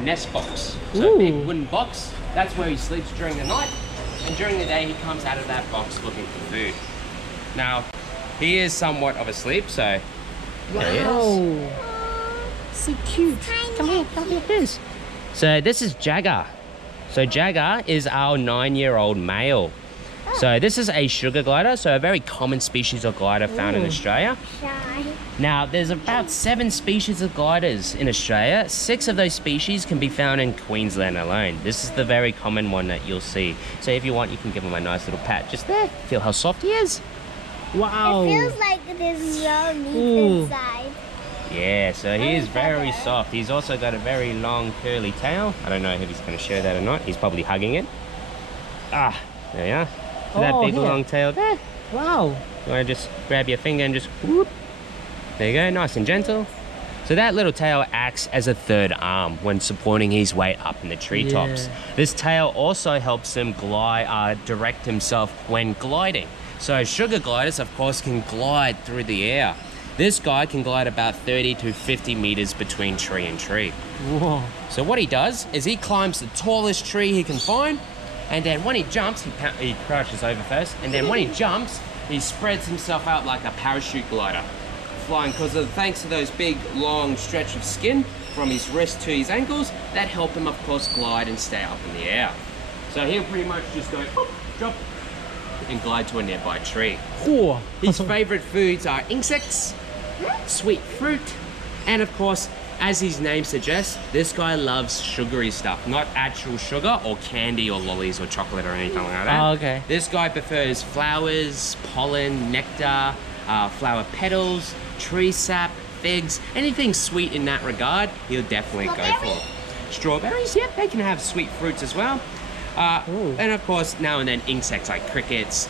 nest box. So a big wooden box. That's where he sleeps during the night. And during the day, he comes out of that box looking for food. Now, he is somewhat of a sleep, so there he is. So cute. Come here, please. So this is Jagger. So Jagger is our 9-year-old male. So this is a sugar glider, so a very common species of glider found in Australia. Now, there's about 7 species of gliders in Australia. 6 of those species can be found in Queensland alone. This is the very common one that you'll see. So if you want, you can give him a nice little pat just there. Feel how soft he is? Wow. It feels like there's no meat inside. Yeah, so he is very soft. He's also got a very long curly tail. I don't know if he's going to show that or not. He's probably hugging it. Ah, there you are. So that big long tail there. Wow. You want to just grab your finger and just whoop. There you go, nice and gentle. So that little tail acts as a third arm when supporting his weight up in the treetops. This tail also helps him direct himself when gliding. So sugar gliders, of course, can glide through the air. This guy can glide about 30 to 50 meters between tree and tree. Whoa. So what he does is he climbs the tallest tree he can find, and then when he jumps, he crouches over first, and then when he jumps, he spreads himself out like a parachute glider, flying because thanks to those big, long stretch of skin from his wrist to his ankles, that help him, of course, glide and stay up in the air. So he'll pretty much just go, whoop, drop, and glide to a nearby tree. Cool. His favorite foods are insects, sweet fruit, and of course, as his name suggests, this guy loves sugary stuff, not actual sugar or candy or lollies or chocolate or anything like that. Oh, okay. This guy prefers flowers, pollen, nectar, flower petals, tree sap, figs, anything sweet in that regard, he'll definitely go for. Strawberries, yeah, they can have sweet fruits as well. And of course, now and then insects like crickets,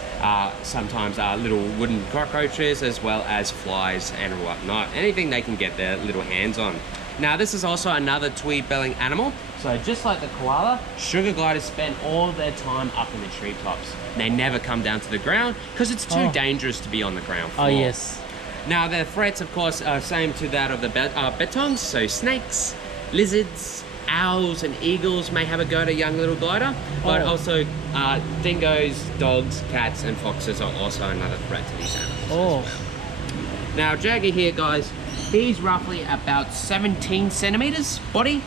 sometimes little wooden cockroaches, as well as flies and whatnot. Anything they can get their little hands on. Now, this is also another twee-belling animal. So just like the koala, sugar gliders spend all their time up in the treetops. They never come down to the ground because it's too dangerous to be on the ground floor. Oh, yes. Now, their threats, of course, are same to that of the bettongs, so snakes, lizards, owls and eagles may have a go at a young little glider, but also dingoes, dogs, cats and foxes are also another threat to these animals as well. Now Jagger here, guys, he's roughly about 17 centimeters body.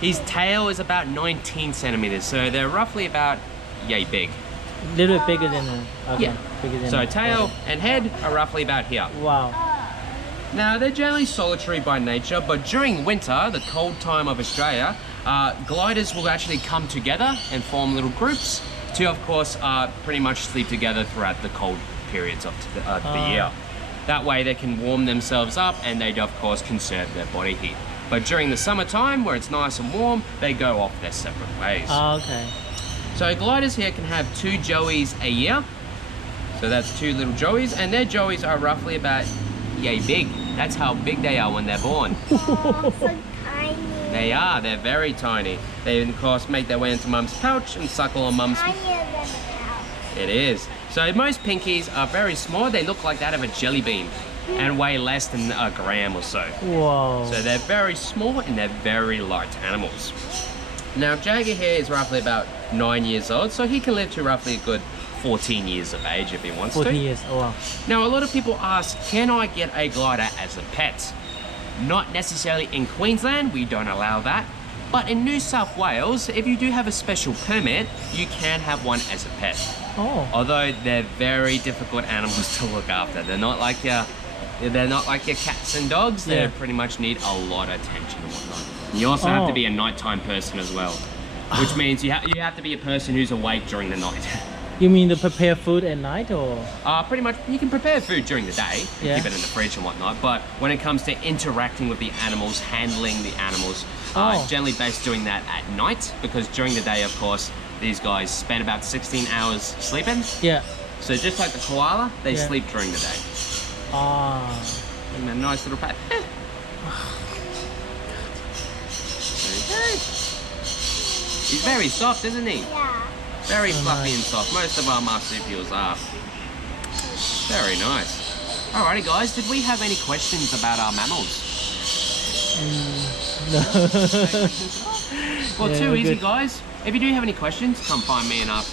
His tail is about 19 centimeters, so they're roughly about yay big. A little bit bigger than bigger than so tail and head are roughly about here. Wow. Now, they're generally solitary by nature, but during winter, the cold time of Australia, gliders will actually come together and form little groups to, of course, pretty much sleep together throughout the cold periods of the year. That way they can warm themselves up and they, of course, conserve their body heat. But during the summertime, where it's nice and warm, they go off their separate ways. Okay. So gliders here can have 2 joeys a year. So that's 2 little joeys, and their joeys are roughly about yay big. That's how big they are when they're born. Oh, so tiny. They are, they're very tiny. They, of course, make their way into mum's pouch and suckle on mum's... Tinier than a cow. It is. So most pinkies are very small. They look like that of a jelly bean and weigh less than a gram or so. Whoa. So they're very small and they're very light animals. Now Jagger here is roughly about 9 years old, so he can live to roughly a good 14 years of age if he wants 14 to. years, oh wow. Now a lot of people ask, can I get a glider as a pet? Not necessarily in Queensland, we don't allow that. But in New South Wales, if you do have a special permit, you can have one as a pet. Oh. Although they're very difficult animals to look after. They're not like your cats and dogs. They pretty much need a lot of attention and whatnot. You also have to be a nighttime person as well, which means you have to be a person who's awake during the night. You mean to prepare food at night, or? Pretty much, you can prepare food during the day, keep it in the fridge and whatnot, but when it comes to interacting with the animals, handling the animals, generally best doing that at night, because during the day, of course, these guys spend about 16 hours sleeping. Yeah. So just like the koala, they sleep during the day. And a nice little pat. He's very soft, isn't he? Yeah. Very fluffy and soft. Most of our marsupials are. Very nice. Alrighty guys, did we have any questions about our mammals? No. Well, Yeah, too we're easy, good. guys. If you do have any questions, come find me and ask.